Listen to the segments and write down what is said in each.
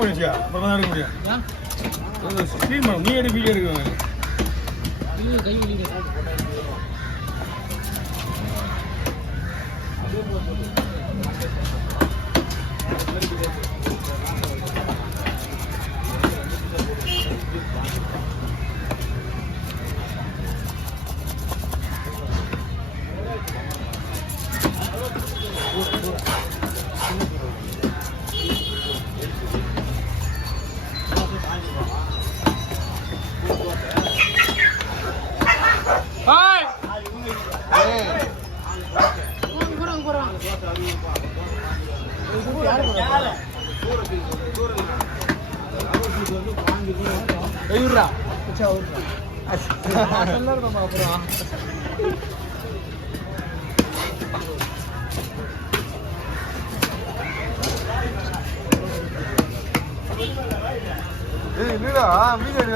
பண்ணிச்சியா அப்புறம் தான் எடுக்க முடியும் ஸ்ட்ரீம் பண்ண நீ எடுக்க வீடியோ எடுக்க கை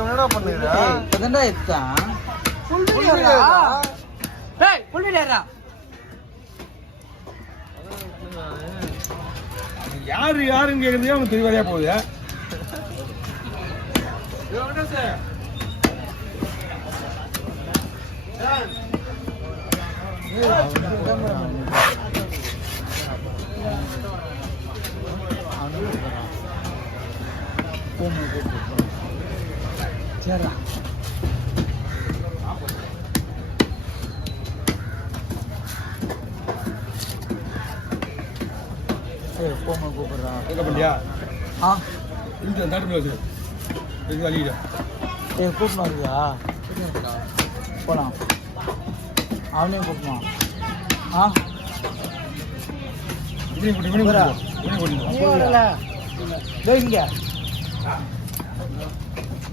என்னடா பண்ணுற அதண்டா எத்தான் ஃபுல் வீடியோடா டேய் ஃபுல் வீடியோடா யாருன்னு கேக்குறதே அவனுக்கு தெரியவரையா போகுது கூப்பிடுறா இந்த நாட்டு வழியில கூப்பிடலாம் போலாம் அவனே கூப்பிடுவான்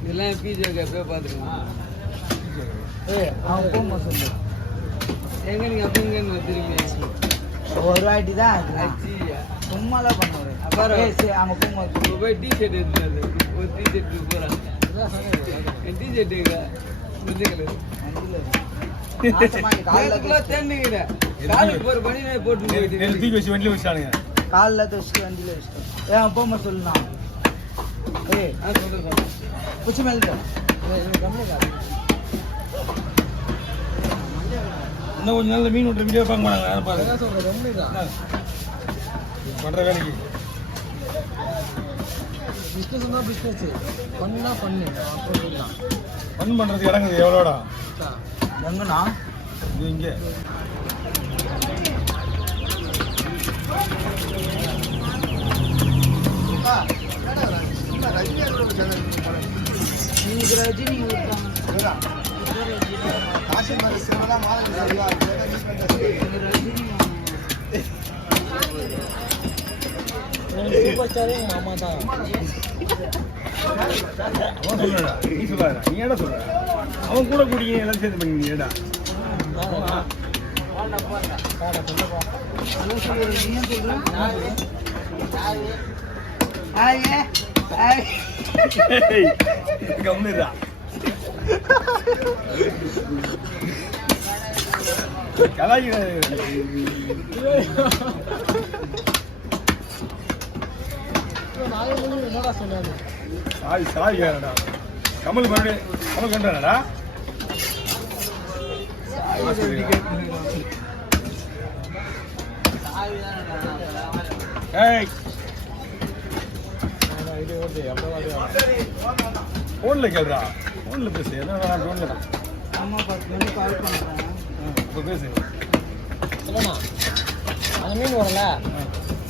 இதெல்லாம் பீஜா போய் பார்த்துருக்கான் அவன் போமா சொல்லு எங்க நீங்க அப்படிங்க வச்சிருக்கீங்க ஒரு வாட்டி தான் சும்மாதான் பண்ணுவாரு அப்புறம் அங்க போகும்போது போய் டிஷர்ட் எடுத்துறது ஒரு டிஷர்ட் போறான் டிஷர்ட் காலில் வச்சுட்டு வண்டியில வச்சுட்டேன் போமா சொல்லுண்ணா புச்சி மேல இன்னும் கொஞ்சம் நல்ல மீன் விட்டு வீடியோ பார்க்க மாட்டாங்க பண்ற வேலைக்கு பிஸ்னஸ் தான் பிஸ்னஸ் பண்ணா பண்ணு ஃபன் பண்றதுக்கு இடங்குது எவ்வளோடா எங்கண்ணா இது இங்கே ரஜினி சூப்பர் ஸ்டாரே மாமா தான் அவன் சொல்லுடா நீ சொல்லாதடா நீ என்ன சொல்ற அவன் கூட கூட்டிங்க எல்லாம் சேர்த்து பண்ணிங்கடா கம்மிடா கலாய்கிற என்னடா சொன்னாரு சாய் யாரடா கமல் மறுபடியும் கமல் கண்டாடா போன்ல கேள்றா போன்ல பேசு என்ன போன்ல அம்மா 10 மணிக்கு கால் பண்றேன் இப்போ பேசு சொல்லுமா அந்த மீன் வரல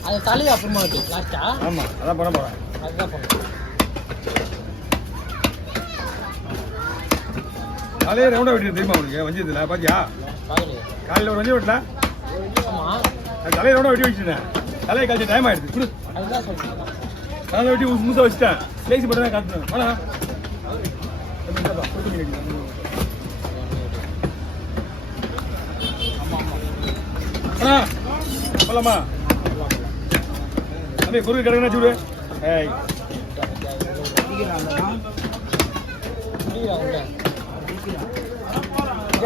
அது தலி அப்புறமா வெட்டி லாஸ்டா ஆமா அதான் பண்ண போறேன் அதுதான் பண்ணேன் காலையில ரவுண்டா வெட்டி தெரியுமா உனக்கு வஞ்சதுல பாத்தியா காலையில ஒரு வஞ்சி வெட்டல ஆமா தலையை ரவுண்டா வெட்டி வச்சுட்டேன் தலையை கழிச்ச டைம் ஆயிடுது குடு அதுதான் சொல்றேன் நான் வெட்டி ஸ்மூத்தா வச்சுட்டேன் ஸ்லைஸ் மட்டும் தான் காட்டணும் வாடா போலாமா அண்ணே குறுக்கு கிடக்குனா சூடு ஏய்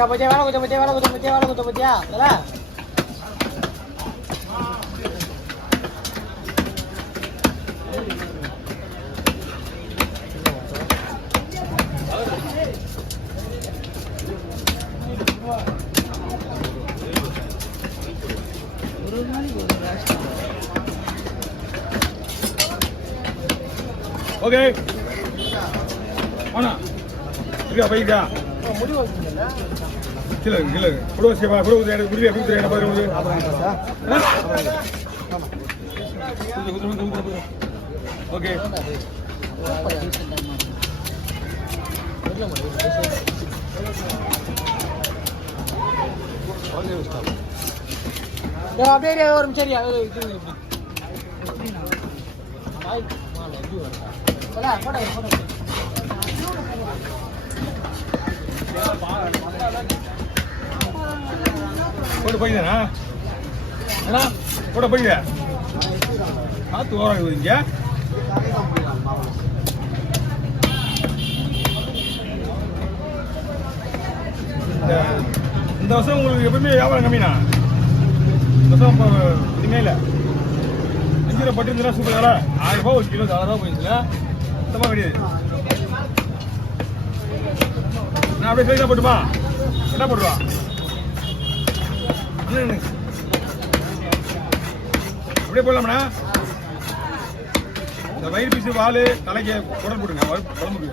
பச்சை வேலை குத்த பச்சை வேலை குத்த பச்சை வேலை குத்த பத்தியா தல ஓகே ஆனா இருக்கா பைக்கா கிலோ கிலோ கூட சேவா கூட குருவியா குடுத்துறேன் பாரு ஓகே அப்படியே ஒரு சரியா போட்டு போய்தானா போட போய்தா காத்து ஓரம் இங்க இந்த வருஷம் உங்களுக்கு எப்பவுமே வியாபாரம் கம்மினா இந்த வருஷம் இனிமேல 5 ரூபா பட்டு சூப்பர் வேலை 1000 ரூபாய் ஒரு கிலோ தான் போயிருச்சுல சுத்தமாக கிடையாது. நான் அப்படியே சைஸாக போட்டுமா என்ன போட்டுவா அப்படியே போடலாம்ண்ணா. இந்த வயிறு பீஸு வால் தலைக்கு குடல் போட்டுங்க குழம்புக்கு